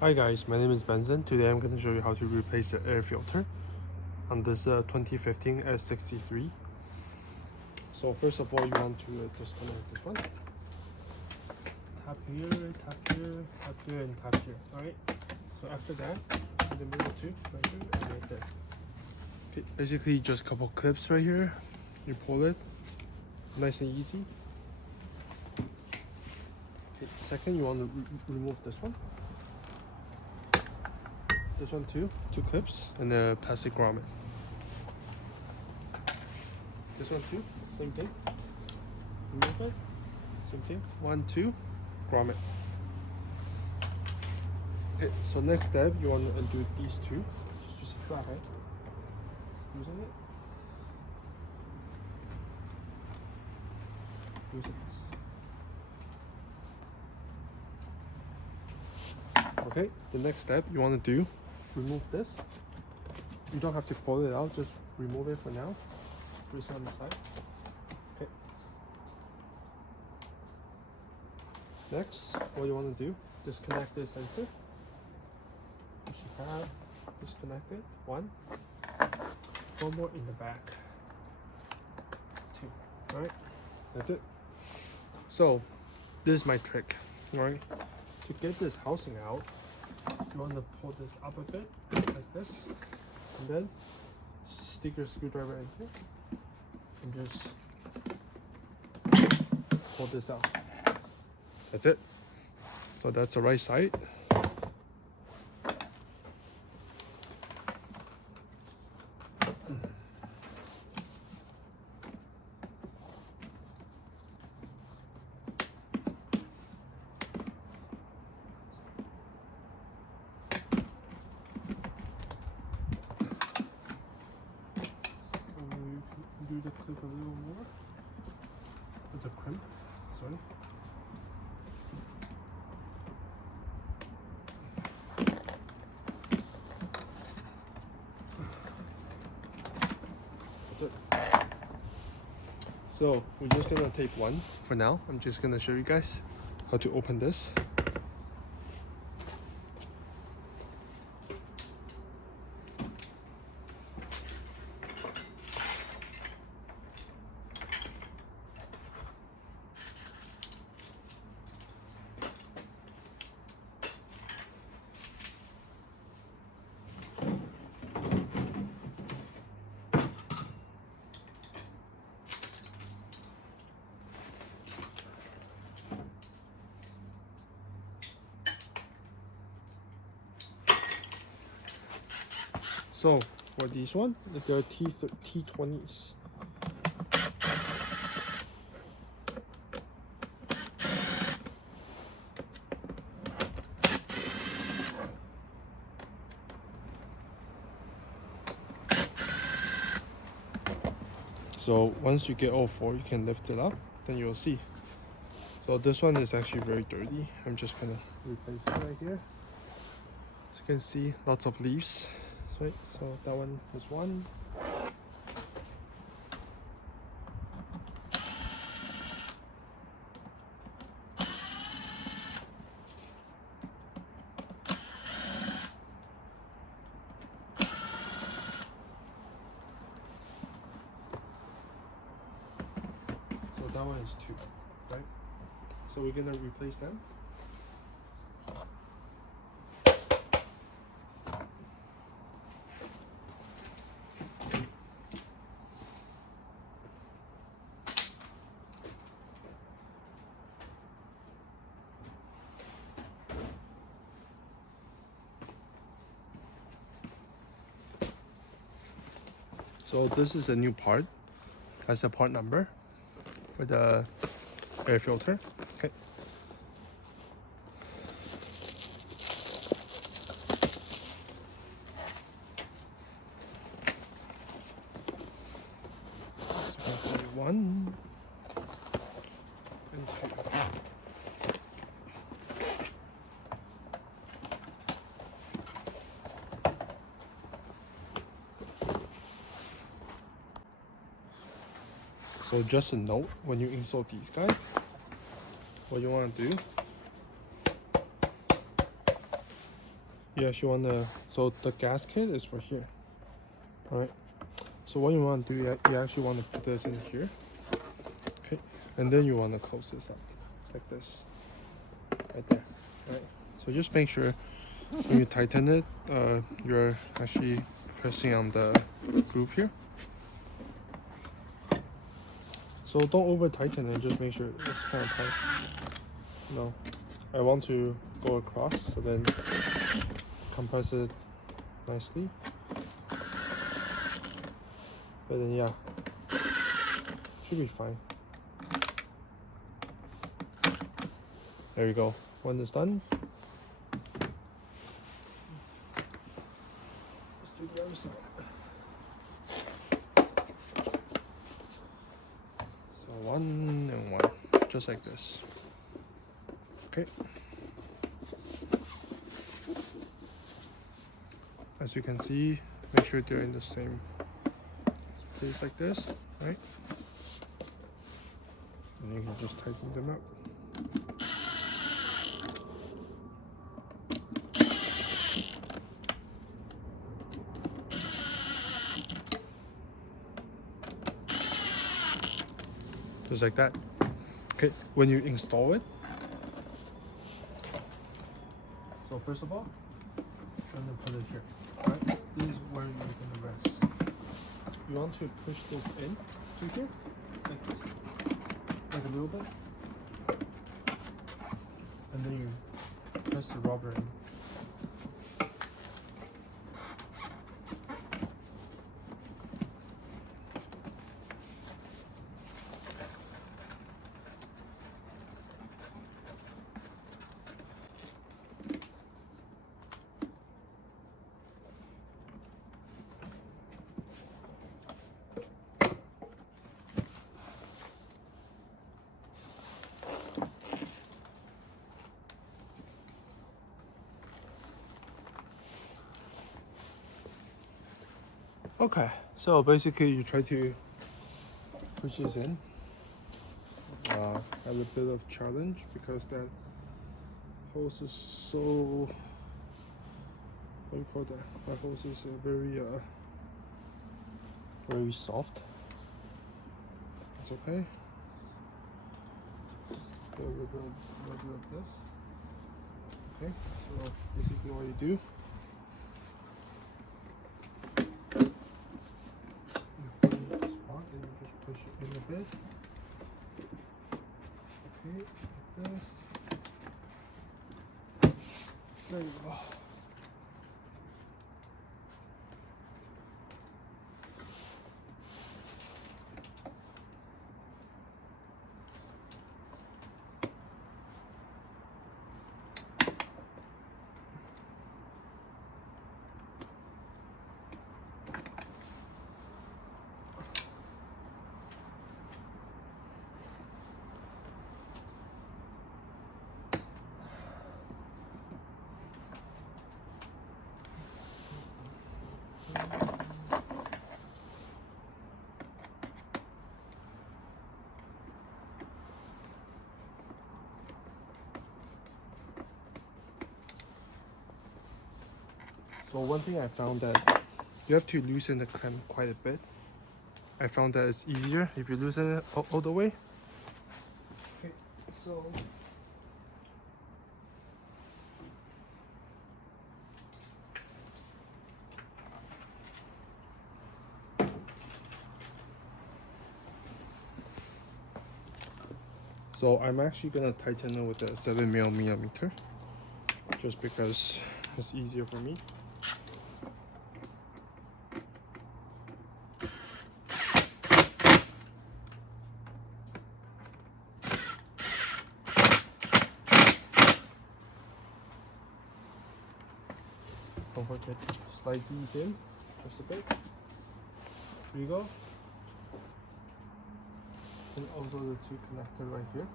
Hi guys, my name is Benson. Today I'm going to show you how to replace the air filter on this 2015 S63. So first of all, you want to disconnect this one. Tap here, tap here, tap here, and tap here. Alright, so after that, in the middle too, right here and right there. Okay, basically just a couple clips right here. You pull it, nice and easy. Okay, second, you want to remove this one. This one too, 2 clips, and a plastic grommet. This one too, same thing. Remove it, same thing. 1, 2, grommet. Okay, so next step, you want to undo these two. Just use a flathead. Using it. Using this. Okay, the next step you want to do, remove this. You don't have to pull it out, just remove it for now. Place it on the side. Okay. Next, what you want to do, disconnect the sensor. You should have disconnected. One more in the back. 2. Alright, that's it. So, this is my trick. Alright, to get this housing out, you want to pull this up a bit, like this, and then stick your screwdriver in here, and just pull this out. That's it. So that's the right side. Do the clip a little more with the crimp, sorry. That's it. So we're just gonna take one for now. I'm just gonna show you guys how to open this. So for these one, they're T20s. So once you get all 4, you can lift it up, then you'll see. So this one is actually very dirty. I'm just gonna replace it right here. As you can see, lots of leaves. Right, so that one is one. So that one is 2, right? So we're gonna replace them. So this is a new part. That's the part number for the air filter. Okay. So you can see 1 and 2. So just a note, when you install these guys, what you want to do you actually want to, so the gasket is for here. All right. So what you want to do, you actually want to put this in here. Okay. And then you want to close this up like this, right there. All right. So just make sure when you tighten it, you're actually pressing on the groove here. So don't over tighten it, just make sure it's kind of tight. No, I want to go across, so then compress it nicely. But then yeah, should be fine. There we go. When it's done, let's do the other side. So 1 and 1, just like this. Okay. As you can see, make sure they're in the same place like this, right? And you can just tighten them up. Just like that. Okay, when you install it, so first of all, I'm gonna put it here. Right? This is where you're gonna rest. You want to push this in to here, like this, like a little bit, and then you press the rubber in. Okay, so basically you try to push this in. Have a bit of challenge because that hose is so, what do you call that? That hose is very soft. It's okay. Do a little bit of this. Okay, so basically what you do, you find this part and you just push it in a bit. Okay, like this. There you go. So one thing I found that you have to loosen the clamp quite a bit. I found that it's easier if you loosen it all the way. Okay, so I'm actually gonna tighten it with a 7mm, just because it's easier for me. Don't forget to slide these in just a bit. Here you go. And also the two connector right here.